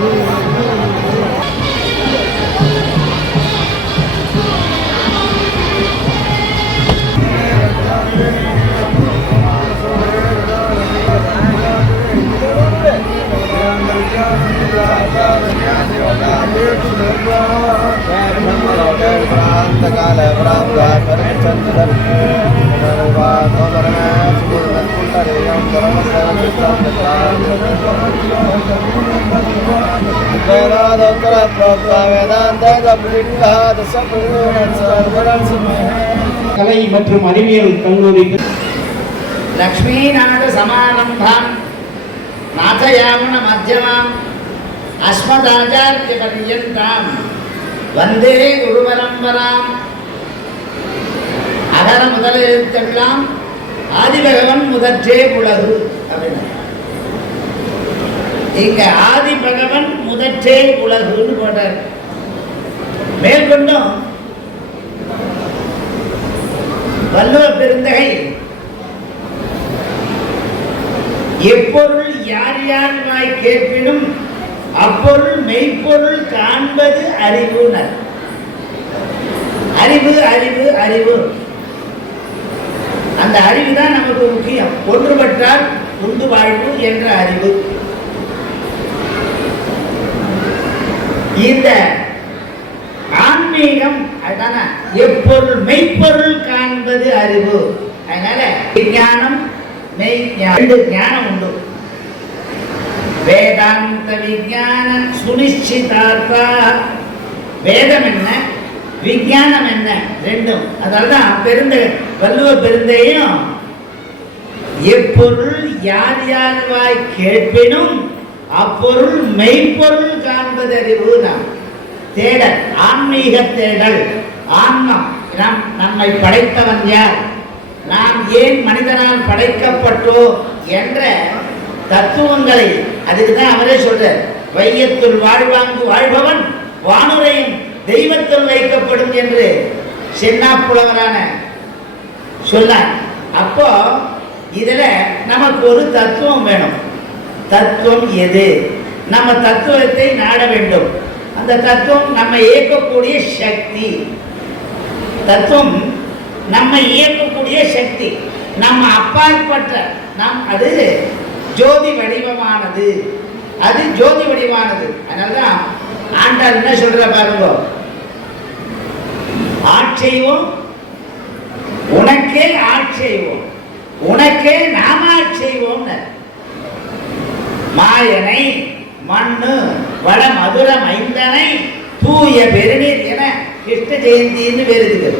Mm-hmm. கலை மற்றும் அறிவியல் கல்லூரி. லக்ஷ்மி நாடு சமாரம்பாம். நாதயாமன மத்தியமாம். அஸ்மதாச்சாரிய பர்யந்தாம் வந்தே குரு பரம்பராம். அகர முதல் எழுத்தெல்லாம் ஆதிபகவன் முதற்றே உலகு அப்படின்னு. இங்க ஆதிபகவன் முதற்றே உலகுன்னு போட்டார். மேற்கொண்டும் வள்ளுவ பெருந்தகை. எப்பொருள் யார் யார் நாய் கேட்பினும் அப்பொருள் மெய்ப்பொருள் காண்பது அறிவுனர் அறிவு அறிவு அறிவு. அந்த அறிவு தான் நமக்கு முக்கியம். ஒன்றுபட்டால் உண்டு வாழ்வு என்ற அறிவு. இந்த ஆன்மீகம் அதான பொருள் மெய்ப்பொருள் காண்பது அறிவு. அதனால விஞ்ஞானம் மெய் ரெண்டு ஞானம் உண்டு. வேதாந்த விஞ்ஞான சுனிச்சிதார்த்தா. வேதம் என்ன? விஞ்ஞானம் என்ன? ரெண்டும். அதனால்தான் பெருந்த வள்ளுவ பெருந்தையும் எப்பொருள் யார் யாருவாய் கேட்பினும் அப்பொருள் மெய்ப்பொருள் காண்பது அறிவு தான் தேடல் ஆன்மீக தேடல் ஆன்மம். நம் நம்மை படைத்தவன் யார்? நாம் ஏன் மனிதனால் படைக்கப்பட்டோம் என்ற தத்துவங்களை அதுக்கு தான் அவரே சொல்றார். வையத்துள் வாழ்வாங்கு வாழ்பவன் வானுரையின் தெய்வத்தில் வைக்கப்படும் என்று சென்னா புலவரான சொன்னார் அப்போ இதுல நமக்கு ஒரு தத்துவம் வேணும். தத்துவம் எது? நம்ம தத்துவத்தை நாட வேண்டும். அந்த தத்துவம் நம்ம இயக்கக்கூடிய சக்தி. தத்துவம் நம்ம இயக்கக்கூடிய சக்தி. நம்ம அப்பாற்பட்ட நம் அது ஜோதி வடிவமானது. அது ஜோதி வடிவானது அதனாலதான் ஆண்டாள் என்ன சொல்ற பாருங்க? ஆட்செய்வோம் உனக்கே ஆட்செய்வோம் உனக்கே நாம ஆட்செய்வோம் மாயனை மண்ணு வள மதுர மைந்தனை தூய பெருநீர் என கிருஷ்ண ஜெயந்தின்னு வேறுதுகள்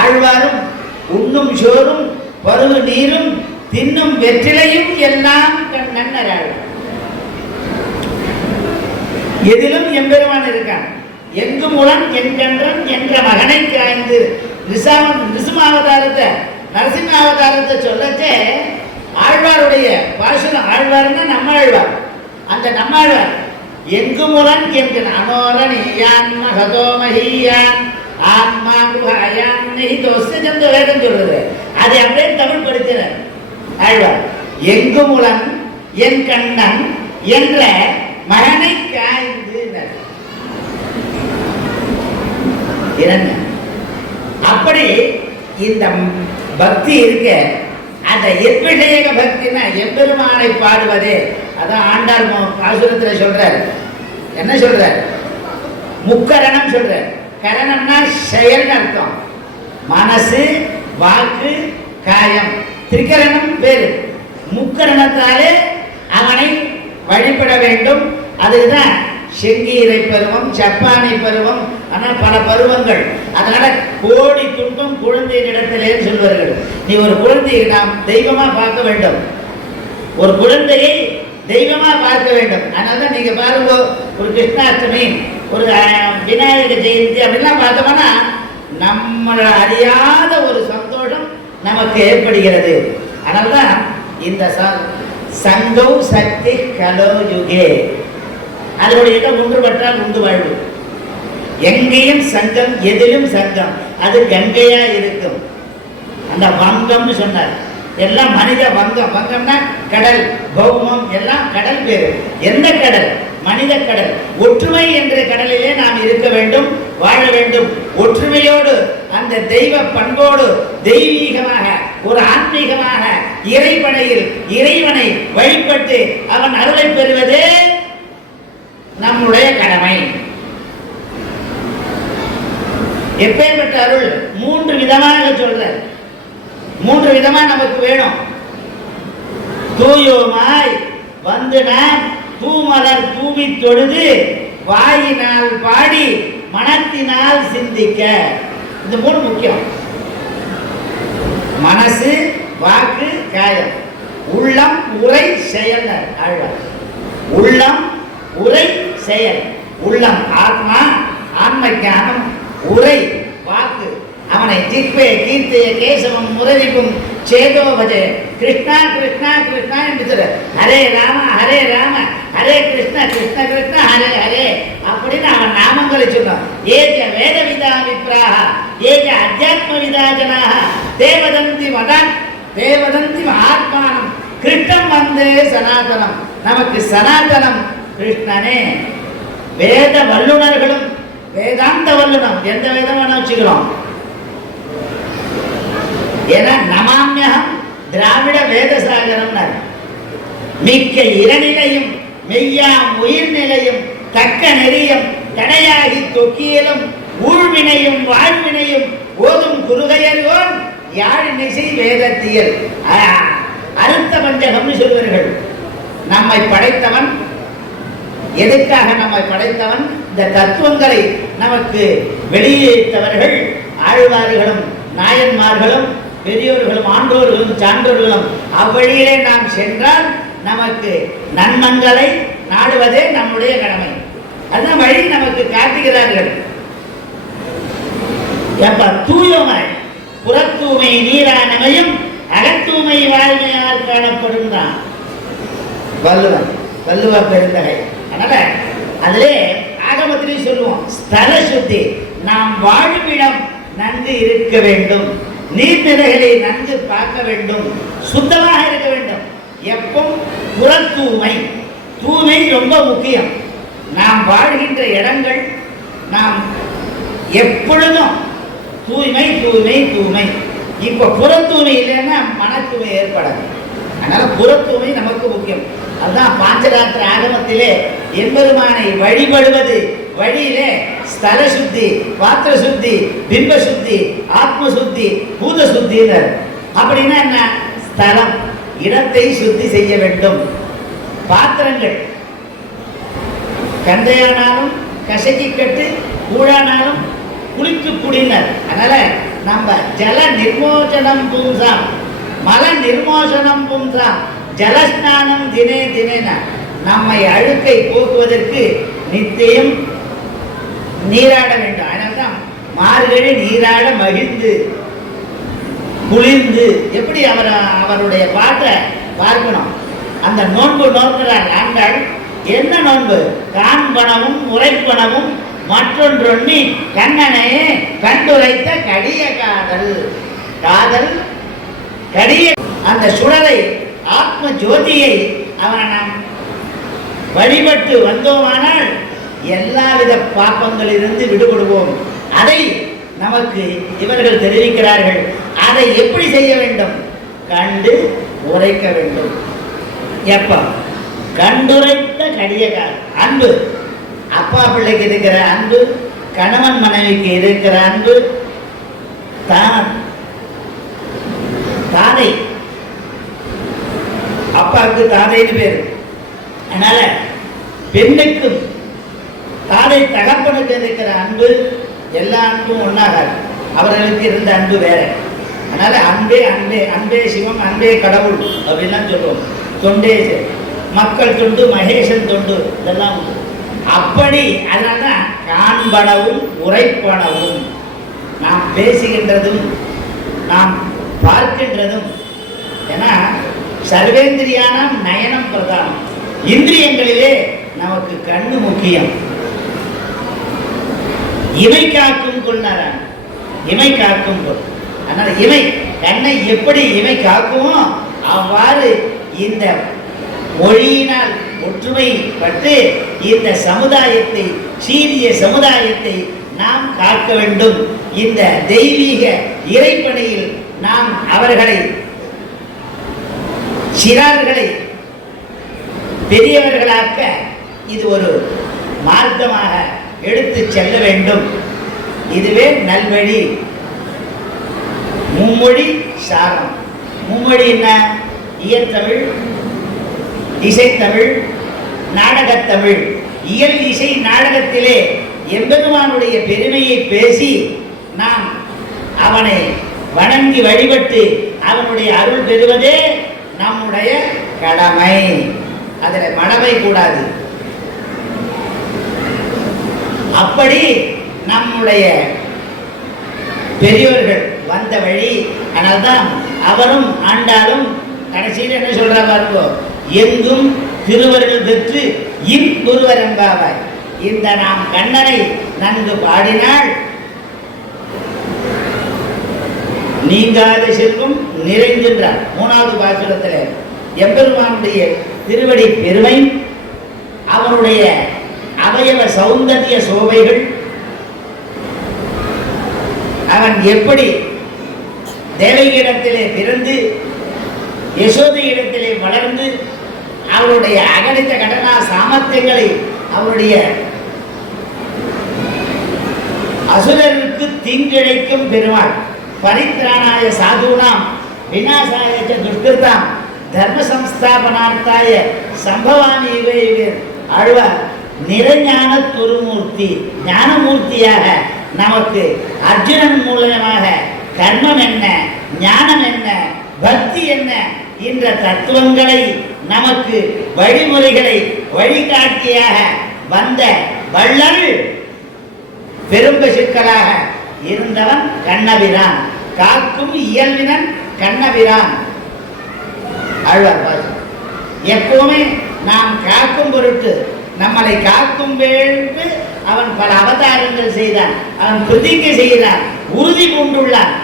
ஆழ்வாரும் உண்ணும் சோறும் பருவு நீரும் தின்னும் வெற்றிலையும் எல்லாம் கண்ணன் ஆழ்வார் எதிலும் எம்பெருமான் இருக்கான். எங்கும் உளன் என்கன்றன் என்ற மகனை காய்ந்து நிசுமாவதாரத்தை நிசுமாவதாரத்தை நரசிம்மாவதாரத்தை சொல்லச்சே ஆழ்வாருடைய பாசுரம் ஆழ்வார்னா நம்ம ஆழ்வார் அந்த நம்ம ஆழ்வார் எங்கும் உளன் என்கிற அனோரன் ஈயான் மகதோமஹீயான் ஆன்மா குஹாயான் நிஹிதோஸ்து சந்த வேதம் சொல்றது அதை அப்படியே தமிழ் படுத்தினார் ஆழ்வார் எங்கும் உளன் என் கண்ணன் என்ற மகனை காய்ந்து என்ன அப்படி இந்த பக்தி இருக்க அந்த எப்பிஷேக பக்தினா எம்பெருமானை பாடுவதே அதான் ஆண்டாள் மோ- சொல்றார். என்ன சொல்றார்? முக்கரணம் சொல்றார். கரணம்னா செயல்னு அர்த்தம். மனசு வாக்கு காயம். திரிகரணம் பேரு முக்கரணத்தாலே அவனை வழிபட வேண்டும். அதுதான் செங்கீரை பருவம் சப்பானை பருவம் ஆனால் பல பருவங்கள். அதனால கோடி துன்பம் குழந்தையினிடத்திலேன்னு சொல்வார்கள். நீ ஒரு குழந்தையை நாம் தெய்வமா பார்க்க வேண்டும். ஒரு குழந்தையை தெய்வமா பார்க்க வேண்டும். அதனால தான் நீங்க பாருங்க ஒரு கிருஷ்ணாஷ்டமி ஒரு விநாயகர் விநாயக ஜெயந்தி அப்படிலாம் பார்த்தோம்னா நம்மள அறியாத ஒரு சந்தோஷம் நமக்கு ஏற்படுகிறது. அதனால தான் இந்த ச- சங்கௌ சக்தி கலோ யுகே. அதனுடைய இடம் ஒன்றுபட்டால் உண்டு வாழ்வு. எங்கேயும் சங்கம் எதிலும் சங்கம் அது கங்கையா இருக்கும். அந்த வங்கம்னு சொன்னார். எல்லாம் மனித வங்கம். வங்கம்னா கடல் பௌமம் எல்லாம் கடல் பேரு. எந்த கடல்? மனித கடல். ஒற்றுமை என்ற கடலிலே நாம் இருக்க வேண்டும் வாழ வேண்டும். ஒற்றுமையோடு அந்த தெய்வ பண்போடு தெய்வீகமாக ஒரு ஆன்மீகமாக இறைவனையில் இறைவனை வழிபட்டு அவன் அருளை பெறுவதே நம்முடைய கடமை. எப்பேற்பட்ட அருள்? மூன்று விதமாக சொல்ற மூன்று விதமா நமக்கு வேணும். தூயோமாய் வந்து நான் தூமலர் தூவி தொழுது வாயினால் பாடி மனத்தினால் சிந்திக்க. இந்த மூணு முக்கியம். மனசு வாக்கு காயம். உள்ளம் உரை செயல் ஆழ்வார். உள்ளம் உரை செயல். உள்ளம் ஆத்மா ஆன்ம ஞானம் உரை வாக்கு. அவனை ஜிக்வே கீர்த்திய கேசவம் முரளிக்கும் சேதோ பஜே. கிருஷ்ணா கிருஷ்ணா கிருஷ்ணா என்று ஹரே ராம ஹரே ராம ஹரே கிருஷ்ண கிருஷ்ண கிருஷ்ண ஹரே ஹரே அப்படின்னு அவன் நாமங்களை சொன்னான் ஏஜ வேத விதா விப்ராக ஏஜ அத்தியாத்ம விதா ஜனாக தேவதந்தி மதா தேவதந்தி ஆத்மானம் கிருஷ்ணம் வந்தே சனாதனம். நமக்கு சனாதனம் கிருஷ்ணனே. வேத வல்லுநர்களும் வேதாந்த வல்லுனம் எந்த வேதம் வேணா வச்சுக்கிறோம் ஏன்னா நமாமியகம் திராவிட வேதசாகரம் மிக்க இரநிலையும் மெய்யாம் உயிர்நிலையும் தக்க நெறியும் தடையாகி தொக்கியலும் ஊழ்வினையும் வாழ்வினையும் ஓதும் குருகையர்கோன் யாழ் நிசை வேதத்தியல். ஆ, அறுத்த பஞ்சகம்னு சொல்வார்கள். நம்மை படைத்தவன் எதுக்காக நம்மை படைத்தவன்? இந்த தத்துவங்களை நமக்கு வெளியேற்றவர்கள் ஆழ்வார்களும் நாயன்மார்களும் பெரியோர்களும் ஆண்டோர்களும் சான்றோர்களும் அவ்வழியிலே நாம் சென்றால் நமக்கு நன்மங்களை நாடுவதே நம்முடைய கடமை. அதுதான் வழி நமக்கு காட்டுகிறார்கள். எப்ப தூயமாய் புறத்தூமை நீரானமையும் அகத்தூமை வாழ்மையால் காணப்படும் தான் வள்ளுவன் வள்ளுவ பெருந்தகை. அதனால அதிலே ஆகமத்திலையும் சொல்லுவோம் ஸ்தல சுத்தி நாம் வாழுமிடம் நன்கு இருக்க வேண்டும். நீர்நிலைகளை நன்கு பார்க்க வேண்டும் சுத்தமாக இருக்க வேண்டும். எப்போ புற தூய்மை தூய்மை ரொம்ப முக்கியம். நாம் வாழ்கின்ற இடங்கள் நாம் எப்பொழுதும் தூய்மை தூய்மை தூய்மை. இப்போ புற தூய்மை இல்லைன்னா மன தூய்மை ஏற்படாது. அதனால புற தூய்மை நமக்கு முக்கியம். அதுதான் பாஞ்சராத்திர ஆகமத்திலே எம்பெருமானை வழிபடுவது வழியிலே ஸ்தல சுத்தி பாத்திர சுத்தி பிம்ப சுத்தி ஆத்ம சுத்தி பூத சுத்தினர் அப்படின்னா என்ன? ஸ்தலம். இடத்தை சுத்தி செய்ய வேண்டும். பாத்திரங்கள். கந்தையானாலும் கசக்கி கட்டு கூழானாலும் குளித்து குடினர். அதனால நம்ம ஜல நிர்மோச்சனம் பும்சாம் மல நிர்மோசனம் பும்சாம் ஜலஸ்நானம் தினே தினேன. நம்மை அழுக்கை போக்குவதற்கு நித்தியம் நீராட வேண்டும். அதனால்தான் மார்கழி நீராட மகிழ்ந்து குளிர்ந்து எப்படி அவர் அவருடைய பாட்டை பார்க்கணும்? அந்த நோன்பு நோக்கிறார் நாங்கள். என்ன நோன்பு? காண்பனவும் உரைப்பனவும் மற்றொன்றொன்னி கண்ணனையே கண்டுரைத்த கடிய காதல். காதல் கடிய அந்த சுடரை ஆத்ம ஜோதியை அவனை நாம் வழிபட்டு வந்தோமானால் எல்லாவித பாப்பங்களிலிருந்து விடுபடுவோம். அதை நமக்கு இவர்கள் தெரிவிக்கிறார்கள். அதை எப்படி செய்ய வேண்டும்? கண்டு உரைக்க வேண்டும். எப்ப? கண்டுரைத்த கடியகால் அன்பு. அப்பா பிள்ளைக்கு இருக்கிற அன்பு கணவன் மனைவிக்கு இருக்கிற அன்பு தான். தாதை அப்பாவுக்கு தாதைன்னு பேர். அதனால பெண்ணுக்கும் தானே தகப்பனுக்கு இருக்கிற அன்பு எல்லா அன்பும் ஒன்றாகாது அவர்களுக்கு இருந்த அன்பு வேற. அதனால அன்பே அன்பே அன்பே சிவம் அன்பே கடவுள் அப்படின்லாம் சொல்லுவோம். தொண்டே மக்கள் தொண்டு மகேசன் தொண்டு இதெல்லாம் உண்டு. அப்படி அதனால தான் காண்பனவும் உரைப்பனவும். நாம் பேசுகின்றதும் நாம் பார்க்கின்றதும். ஏன்னா சர்வேந்திரியானம் நயனம் பிரதானம். இந்திரியங்களிலே நமக்கு கண்ணு முக்கியம். இமை காக்கும் கொண்டாரான் இமை காக்கும் கொள். அதனால இமை தன்னை எப்படி இமை காக்குமோ அவ்வாறு இந்த மொழியினால் ஒற்றுமை பட்டு இந்த சமுதாயத்தை சீரிய சமுதாயத்தை நாம் காக்க வேண்டும். இந்த தெய்வீக இறைப்பணியில் நாம் அவர்களை சிறார்களை பெரியவர்களாக்க இது ஒரு மார்க்கமாக எடுத்து செல்ல வேண்டும். இதுவே நல்வழி. மும்மொழி சாரம். மும்மொழி என்ன? இயற்தமிழ் இசைத்தமிழ் நாடகத்தமிழ். இயல் இசை நாடகத்திலே எம்பெருமானுடைய பெருமையை பேசி நாம் அவனை வணங்கி வழிபட்டு அவனுடைய அருள் பெறுவதே நம்முடைய கடமை. அதில் மடமை கூடாது. அப்படி நம்முடைய பெரியோர்கள் வந்த வழி அதனால்தான் அவரும் ஆண்டாலும் கடைசியில் என்ன சொல்றா பாருங்க எங்கும் திருவருள் பெற்று இங்குருவர் குருவரம்பாவாய் இந்த நாம் கண்ணனை நன்கு பாடினால் நீங்காத செல்வம் நிறைந்தின்றார் மூணாவது பாசுரத்தில் எம்பெருமானுடைய திருவடி பெருமை அவருடைய அவயவ சௌந்தரிய சோபைகள். அவன் எப்படி தேவகியிடத்திலே பிறந்து யசோதை இடத்திலே வளர்ந்து அவருடைய அகணித்த கடனா சாமர்த்தியங்களை அவருடைய அசுரருக்கு தீங்கிழைக்கும் பெருமாள் பரித்ராணாய சாதுனாம் விநாசாய ச தர்ம சம்ஸ்தாபனார்த்தாய சம்பவானி இவை ஆழ்வார். நிறஞான துருமூர்த்தி ஞானமூர்த்தியாக நமக்கு அர்ஜுனன் மூலமாக கர்மம் என்ன ஞானம் என்ன பக்தி என்ன என்ற தத்துவங்களை நமக்கு வழிமுறைகளை வழிகாட்டியாக வந்த வள்ளல் பெரும்பசுக்களாக இருந்தவன் கண்ணபிரான். காக்கும் இயல்பினன் கண்ணபிரான். ஆழ்வார் எப்பவுமே நாம் காக்கும் பொருட்டு நம்மளை காக்கும் வேண்டு அவன் பல அவதாரங்கள் செய்தான். அவன் பிரதிஜை செய்தான் உறுதி பூண்டுள்ளான்.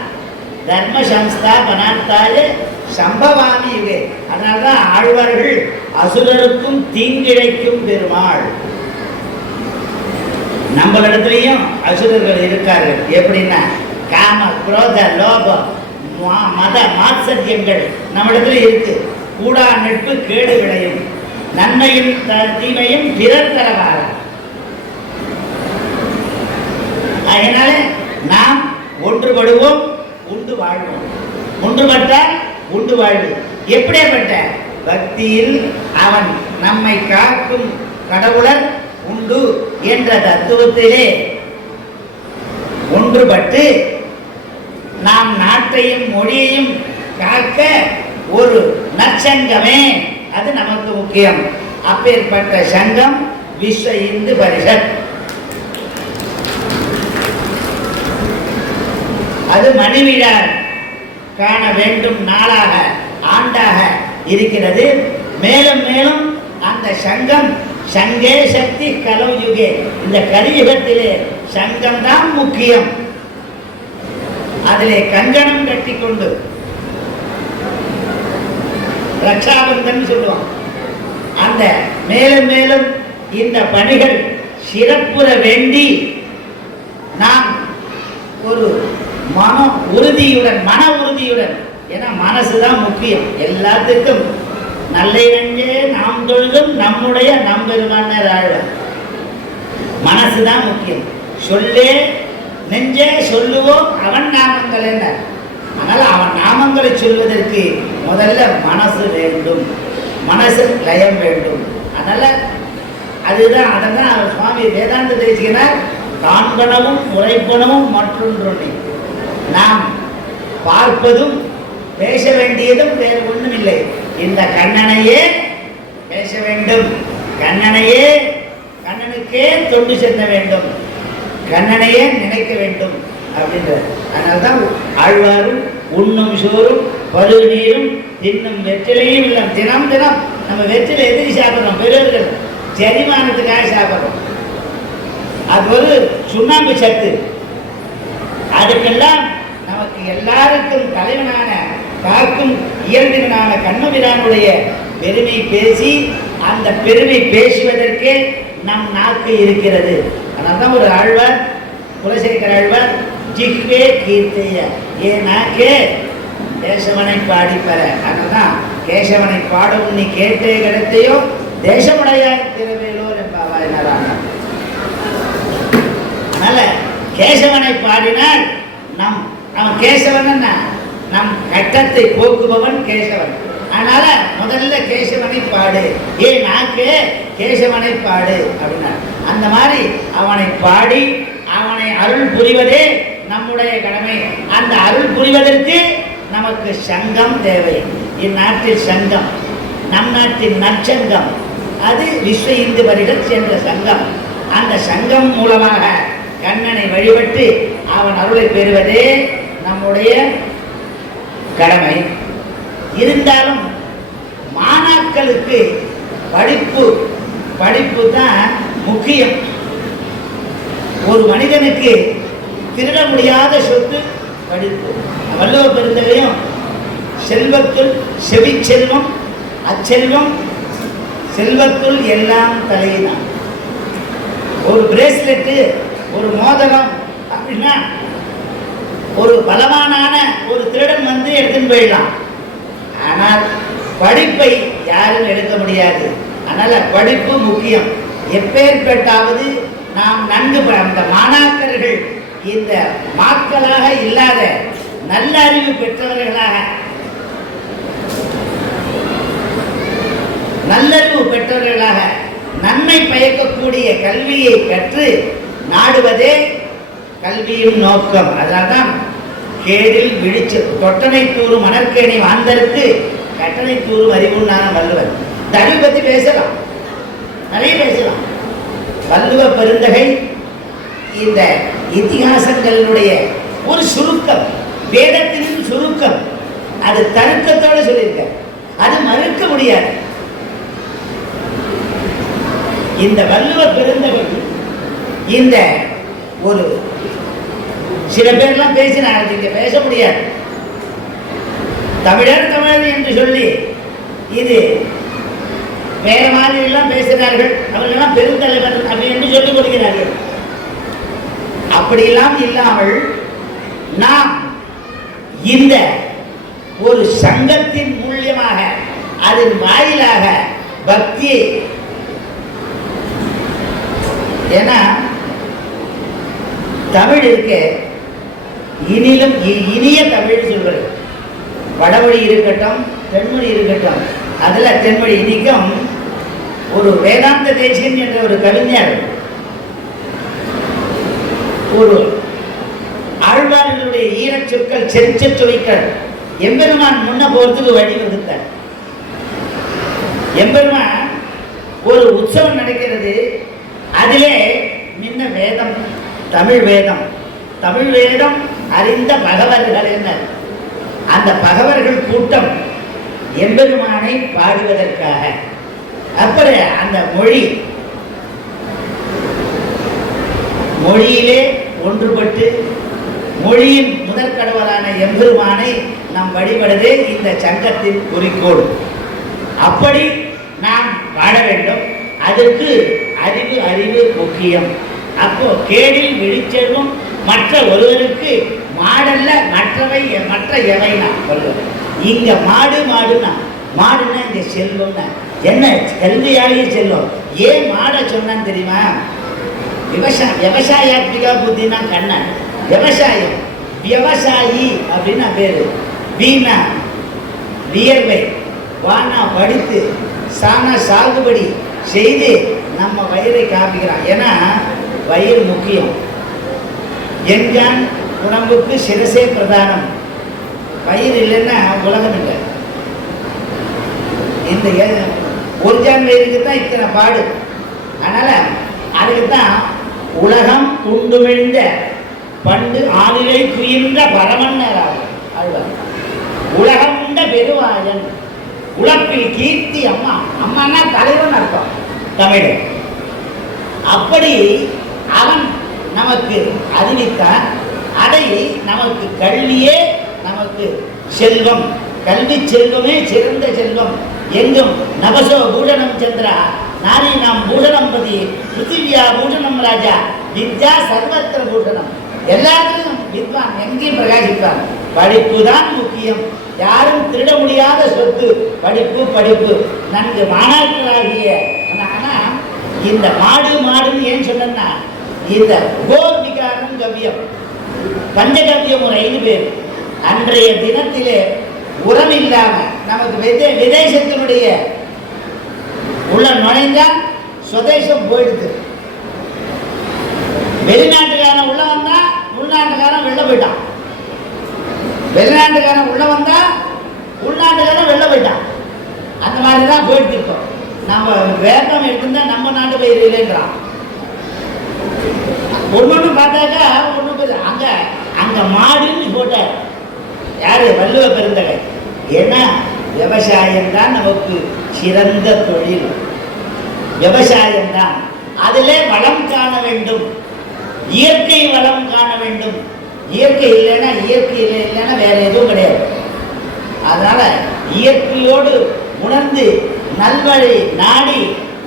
தர்ம சம்ஸ்தா பனார்த்தாய சம்பவாமி இது அதனால்தான் ஆழ்வார்கள் அசுரருக்கும் தீங்கிழைக்கும் பெருமாள். நம்மளிடத்துலையும் அசுரர்கள் இருக்கார்கள். எப்படின்னா காம குரோத லோபம் மத மாத்சரியங்கள் நம்மிடத்துல இருக்கு. கூடா நட்பு கேடு விளையும். நன்மையும் த- தீமையும் பிறர் தரவார அதனால நாம் ஒன்றுபடுவோம் உண்டு வாழ்வோம். ஒன்றுபட்டால் உண்டு வாழ்வு. எப்படியாப்பட்ட? பக்தியில் அவன் நம்மை காக்கும் கடவுளர் உண்டு என்ற தத்துவத்திலே ஒன்றுபட்டு நாம் நாட்டையும் மொழியையும் காக்க ஒரு நற்சங்கமே அது நமக்கு முக்கியம். அப்பேற்பட்ட சங்கம் விஸ்வ இந்து பரிஷத். அது மணிவிழா காண வேண்டும் நாளாக ஆண்டாக இருக்கிறது. மேலும் மேலும் அந்த சங்கம் சங்கே சக்தி கலவு யுகே. இந்த கலியுகத்திலே சங்கம் தான் முக்கியம். அதிலே கங்கணம் கட்டிக்கொண்டு ரக்ஷாபந்தன் சொல்லுவான் அந்த மேலும் மேலும் இந்த பணிகள் சிறப்புற வேண்டி நாம் ஒரு மன உறுதியுடன் மன உறுதியுடன் ஏன்னா மனசு தான் முக்கியம். எல்லாத்துக்கும் நல்ல நெஞ்சே நாம் தொழுதும் நம்முடைய நம்பெருமானர் ஆழ்வார். மனசு தான் முக்கியம். சொல்லே நெஞ்சே சொல்லுவோம் அவன் நாமங்கள் என்ன அதனால் அவன் நாமங்களை சொல்வதற்கு முதல்ல மனசு வேண்டும். மனசு லயம் வேண்டும். அதனால் அதுதான் அதை தான் அவர் சுவாமி வேதாந்த தேசிகனார் காண்பனவும் உரைப்பனவும் மற்றொன்றொன்னே. நாம் பார்ப்பதும் பேச வேண்டியதும் வேறு ஒன்றும் இல்லை இந்த கண்ணனையே பேச வேண்டும். கண்ணனையே கண்ணனுக்கே தொண்டு செல்ல வேண்டும். கண்ணனையே நினைக்க வேண்டும். அப்படின்றது அதனால தான் ஆழ்வாரும் உண்ணும் சோறும் பருகு நீரும் தின்னும் வெற்றிலையும் இல்லை தினம் தினம் நம்ம வெற்றிலை எதிரி சாப்பிட்றோம் பெரியவர்கள் செரிமானத்துக்காக சாப்பிட்றோம். அது ஒரு சுண்ணாம்பு சத்து. அதுக்கெல்லாம் நமக்கு எல்லாருக்கும் தலைவனான காக்கும் இயல்பினான கண்ணபிரானுடைய பெருமை பேசி அந்த பெருமை பேசுவதற்கே நம் நாக்கு இருக்கிறது. அதனாலதான் ஒரு ஆழ்வார் குலசேகர ஆழ்வார் ஜிஹ்வே கீர்த்தைய. ஏ நாக்கே கேசவனை பாடி பெற. அதனால்தான் கேசவனை பாடும் நீ கேட்டே கிடத்தையோ தேசமுடையார் திருவேலூர் என்பாவாய் அதனால கேசவனை பாடினால் நம் நம்ம கேசவன் என்ன? நம் கட்டத்தை போக்குபவன் கேசவன். அதனால முதல்ல கேசவனை பாடு. ஏ நாக்கு கேசவனை பாடு அப்படின்னா அந்த மாதிரி அவனை பாடி அவனை அருள் புரிவதே நம்முடைய கடமை அந்த அருள் புரிவதற்கு நமக்கு சங்கம் தேவை. இந்நாட்டில் சங்கம் நம் நாட்டின் நற்சங்கம் அது விஸ்வ இந்து வரிடம் சென்ற சங்கம். அந்த சங்கம் மூலமாக கண்ணனை வழிபட்டு அவன் அருளை பெறுவதே நம்முடைய கடமை. இருந்தாலும் மாணாக்களுக்கு படிப்பு படிப்பு தான் முக்கியம். ஒரு மனிதனுக்கு திருட முடியாத சொத்து படிப்பு வல்லவ பெருந்தகையும் செல்வத்துள் செவிச்செல்வம் அச்செல்வம் செல்வத்துள் எல்லாம் தலையினான் ஒரு பிரேஸ்லெட்டு ஒரு மோதகம் அப்படின்னா ஒரு பலமானான ஒரு திருடன் வந்து எடுத்துன்னு போயிடலாம். ஆனால் படிப்பை யாரும் எடுக்க முடியாது. அதனால் படிப்பு முக்கியம். எப்பேற்பட்டாவது நாம் நன்கு அந்த மாணாக்கர்கள் இந்த மாக்களாக இல்லாத நல்ல அறிவு பெற்றவர்களாக நல்லறிவு பெற்றவர்களாக நன்மை பயக்கக்கூடிய கல்வியை கற்று நாடுவதே கல்வியின் நோக்கம். அதனால்தான் கேடில் விழிச்சு தொட்டனை தூரும் மணற்கேணி வாழ்ந்தருக்கு கட்டணை தூரும் அறிவுன்னான வள்ளுவர் இந்த அறிவு பற்றி பேசலாம். நிறைய பேசலாம். வள்ளுவ பெருந்தகை இந்த இதிகாசங்களினுடைய ஒரு சுருக்கம். வேதத்தின் சுருக்கம். அது தருக்கத்தோட சொல்லியிருக்க அது மறுக்க முடியாது. இந்த வல்லுவ பெருந்தகை இந்த ஒரு சில பேர்லாம் பேசினாங்க இங்க பேச முடியாது. தமிழர் தமிழர் என்று சொல்லி இது வேற மாதிரி எல்லாம் பேசுகிறார்கள். அவர்களெல்லாம் பெருந்தலைவர் அப்படி என்று சொல்லிக் கொடுக்கிறார்கள் அப்படியெல்லாம் இல்லாமல் நாம் இந்த ஒரு சங்கத்தின் மூலியமாக அதன் வாயிலாக பக்தியை ஏன்னா தமிழ் இருக்க இனிலும் இ- இனிய தமிழ் சொல்வது வடமொழி இருக்கட்டும் தென்மொழி இருக்கட்டும் அதில் தென்மொழி இன்னைக்கும் ஒரு வேதாந்த தேசியன் என்ற ஒரு கவிஞர் ஒரு ஆழ்வார்களுடைய ஈரச் சொற்கள் செஞ்ச சொற்கள் எம்பெருமான் முன்ன போறதுக்கு வழி வகுத்தார் எம்பெருமான் ஒரு உற்சவம் நடக்கிறது. அதிலே முன்ன வேதம் தமிழ் வேதம். தமிழ் வேதம் அறிந்த பகவர்கள் என்ன அந்த பகவர்கள் கூட்டம் எம்பெருமானை பாடுவதற்காக. அப்புறம் அந்த மொழி. மொழியிலே ஒன்றுபட்டு மொழியின் முதற்கடவுளான எம்பெருமானை நாம் வழிபடுவதே இந்த சங்கத்தின் குறிக்கோள். அப்படி நாம் வாழ வேண்டும். அதற்கு அறிவு அறிவு முக்கியம். அப்போ கேடில் விழிச்செல்வம் மற்ற ஒருவருக்கு மாடல்ல மற்றவை மற்ற எவை நான் சொல்வது இங்க மாடு மாடுனா மாடுனா இந்த செல்வம்னா என்ன? கல்வியாலேயே செல்வம். ஏன் மாடை சொன்னான்னு தெரியுமா? விவசாய விவசாயாத்மிகா புத்தினா கண்ணன். விவசாயம். விவசாயி அப்படின்னா பேரு. வீணா. வியர்வை. வானா படித்து சானா சாகுபடி செய்து நம்ம வயிறை காப்பிக்கிறான். ஏன்னா வயிறு முக்கியம். எஞ்சான் உடம்புக்கு சிரசே பிரதானம். வயிறு இல்லைன்னா உலகம் இல்லை. இந்த ஒரு ஜான் வயிறுக்கு தான் இத்தனை பாடு. அதனால அதுக்கு தான் உலகம் உண்டுமிழ்ந்த பண்டு ஆளிலை துயின்ற பரமன்னர் ஆழ்வார் உலகம் உண்ட பெருவாயன். உழப்பில் கீர்த்தி அம்மா. அம்மானா தலைவன் அர்த்தம். தமிழ். அப்படி அவன் நமக்கு அறிவித்தான். அதை நமக்கு கல்வியே நமக்கு செல்வம். கல்வி செல்வமே சிறந்த செல்வம். எங்கும் நபசோ பூஷணம் சந்திரா. நாரி நாம் பூஷணம் பதி பிருத்திவியா பூஷணம் ராஜா வித்யா சர்வத்திர பூஷணம் எல்லாத்துலயும் வித்வான் எங்கேயும் பிரகாசிப்பான்? படிப்பு தான் முக்கியம். யாரும் திருட முடியாத சொத்து படிப்பு படிப்பு. நன்கு மாணாக்கராகிய ஆனா இந்த மாடு மாடுன்னு ஏன் சொன்னா இந்த கோர் விகாரம் கவ்யம் ஒரு ஐந்து பேர். அன்றைய தினத்திலே உரம் இல்லாம நமக்கு விதை விதேசத்தினுடைய உள்ள நுழைந்தா சுதேசம் போயிடுது. வெளிநாட்டுக்காரன் உள்ள வந்தா உள்நாட்டுக்காரன் வெளில போயிட்டான். வெளிநாட்டுக்காரன் உள்ள வந்தா உள்நாட்டுக்காரன் வெளில போயிட்டான். அந்த மாதிரி தான் போயிட்டு இருக்கோம். நம்ம வேதம் எடுத்திருந்தா நம்ம நாட்டு பயிர் இல்லைன்றான். ஒன்று பார்த்தாக்கா ஒண்ணு அங்க அங்க மாடுன்னு போட்டார். யாரு? வள்ளுவ பெருந்தகை. ஏன்னா விவசாயம் தான் நமக்கு சிறந்த தொழில். விவசாயம் தான் அதிலே வளம் காண வேண்டும். இயற்கை வளம் காண வேண்டும். இயற்கை இல்லைன்னா இயற்கை இல்லை இல்லைன்னா வேற எதுவும் கிடையாது. அதனால இயற்கையோடு உணர்ந்து நல்வழி நாடி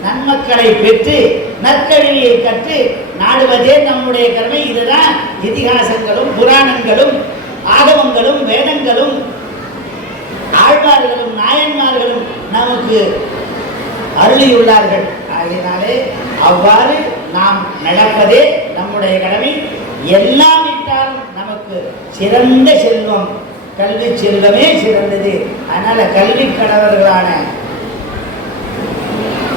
நன்மக்களை பெற்று நற்கழியை கற்று நாடுவதே நம்முடைய கடமை. இதுதான் இதிகாசங்களும் புராணங்களும் ஆகமங்களும் வேதங்களும் ஆழ்வார்களும் நாயன்மார்களும் நமக்கு அருளியுள்ளார்கள். ஆகினாலே அவ்வாறு நாம் நடப்பதே நம்முடைய கடமை. எல்லாம் விட்டாலும் நமக்கு சிறந்த செல்வம் கல்வி செல்வமே சிறந்தது. அதனால கல்வி கணவர்களான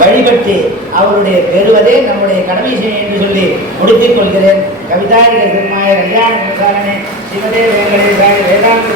வழிபட்டு அவருடைய பெறுவதே நம்முடைய கடமை செய்ய என்று சொல்லி முடித்துக் கொள்கிறேன். கவிதாரிகள் திருமாய கல்யாண பிரசாரணே சிவதே வேங்கடேசாய வேதாந்த